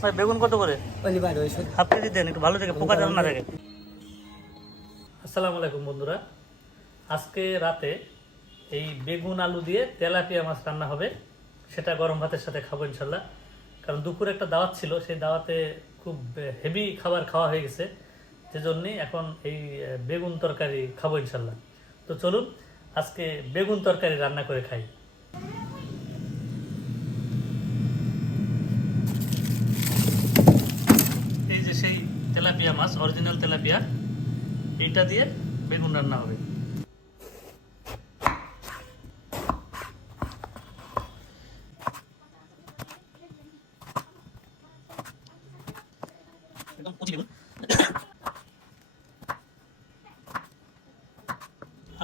ভাই বেগুন কত করে? হাফ কেজি দেন একটু ভালো থেকে পোকা যেন না থাকে আসসালামু আলাইকুম বন্ধুরা। আজকে রাতে এই বেগুন আলু দিয়ে তেলাপিয়া মাছ রান্না হবে। সেটা গরম ভাতের সাথে খাব ইনশাল্লাহ। কারণ দুপুরে একটা দাওয়াত ছিল সেই দাওয়াতে খুব হেভি খাবার খাওয়া হয়ে গেছে। সেজন্যই এখন এই বেগুন তরকারি খাব ইনশাল্লাহ। তো চলুন আজকে বেগুন তরকারি রান্না করে খাই এই যে সেই তেলাপিয়া মাছ অরিজিনাল তেলাপিয়া, এইটা দিয়ে বেগুন রান্না হবে।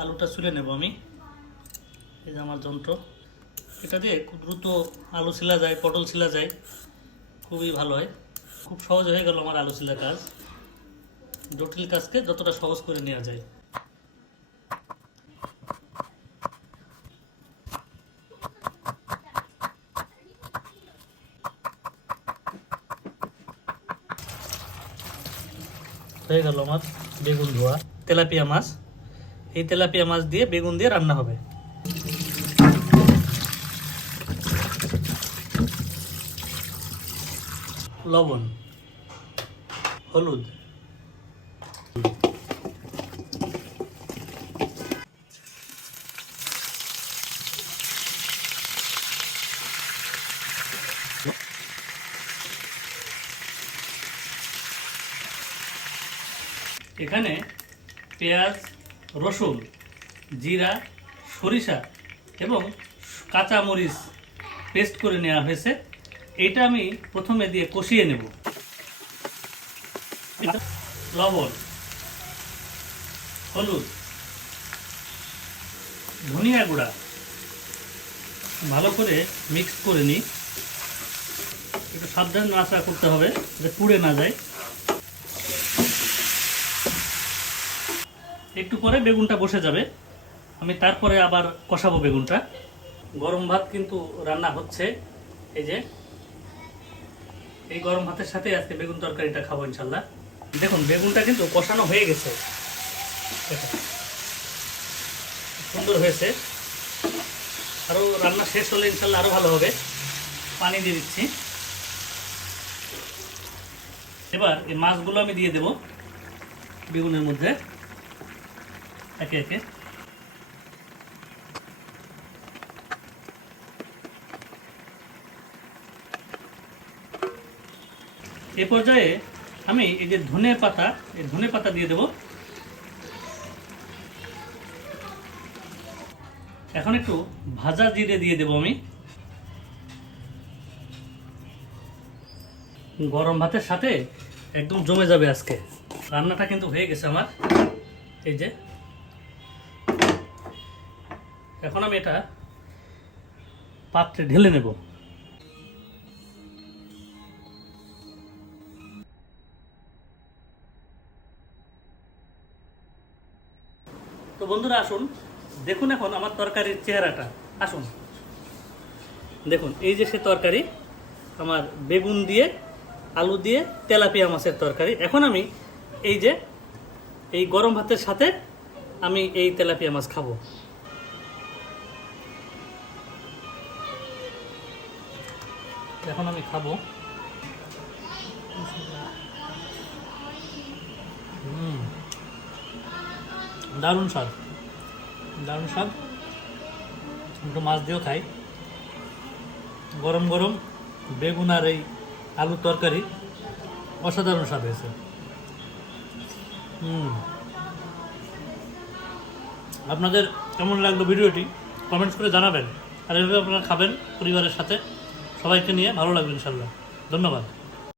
আলুটা ছুলে নেব আমি। এই যে আমার যন্ত্র। এটা দিয়ে খুব দ্রুত আলু ছিলা যায়, পটল ছিলা যায়, খুবই ভালো হয়। খুব সহজ হয়ে গেল আমার আলু ছিলা কাজ। জটিল কাজকে যতটা সহজ করে নেওয়া যায়। হয়ে গেল আমার বেগুন ধোয়া। তেলাপিয়া মাছ। এই তেলাপিয়া মাছ দিয়ে বেগুন দিয়ে রান্না হবে। লবণ হলুদ। এখানে পেঁয়াজ রসুন জিরা সরিষা এবং কাঁচামরিচ পেস্ট করে নেওয়া হয়েছে। এটা আমি প্রথমে দিয়ে কষিয়ে নেব। লবণ, হলুদ, ধনিয়া গুঁড়া ভালো করে মিক্স করে নিই। একটু সাবধান নাচা করতে হবে যাতে পুড়ে না যায়। একটু পরে বেগুনটা বসে যাবে। আমি তারপরে আবার কষাবো বেগুনটা। গরম ভাত কিন্তু রান্না হচ্ছে। এই যে এই গরম ভাতের সাথে আজকে বেগুন তরকারিটা খাব ইনশাল্লাহ দেখুন, বেগুনটা কিন্তু কষানো হয়ে গেছে। সুন্দর হয়েছে। আরও রান্না শেষ হলে ইনশাল্লাহ আরও ভালো হবে। পানি দিয়ে দিচ্ছি। এবার এই মাছগুলো আমি দিয়ে দেব বেগুনের মধ্যে। একে একে। এ পর্যায়ে আমি এই যে ধনে পাতা, এই ধনে পাতা দিয়ে দেব। এখন একটু ভাজা জিরে দিয়ে দেব আমি। গরম ভাতের সাথে একদম জমে যাবে আজকে। রান্নাটা কিন্তু হয়ে গেছে আমার। এই যে। এখন আমি এটা পাত্রে ঢেলে নেব। তো বন্ধুরা আসুন, দেখুন এখন আমার তরকারির চেহারাটা। আসুন। দেখুন, এই যে সে তরকারি, আমার বেগুন দিয়ে, আলু দিয়ে, তেলাপিয়া মাছের তরকারি। এখন আমি এই যে, এই গরম ভাতের সাথে আমি এই তেলাপিয়া মাছ খাব। এখন আমি খাব। হুম। দারুণ স্বাদ। দারুণ স্বাদ। একটু মাছ দিয়েও খাই। গরম গরম বেগুন আর এই আলুর তরকারি অসাধারণ স্বাদ হয়েছে। আপনাদের কেমন লাগল ভিডিওটি কমেন্টস করে জানাবেন। আর এভাবে আপনারা খাবেন পরিবারের সাথে। সবাইকে নিয়ে ভালো লাগবে ইনশাল্লাহ। ধন্যবাদ।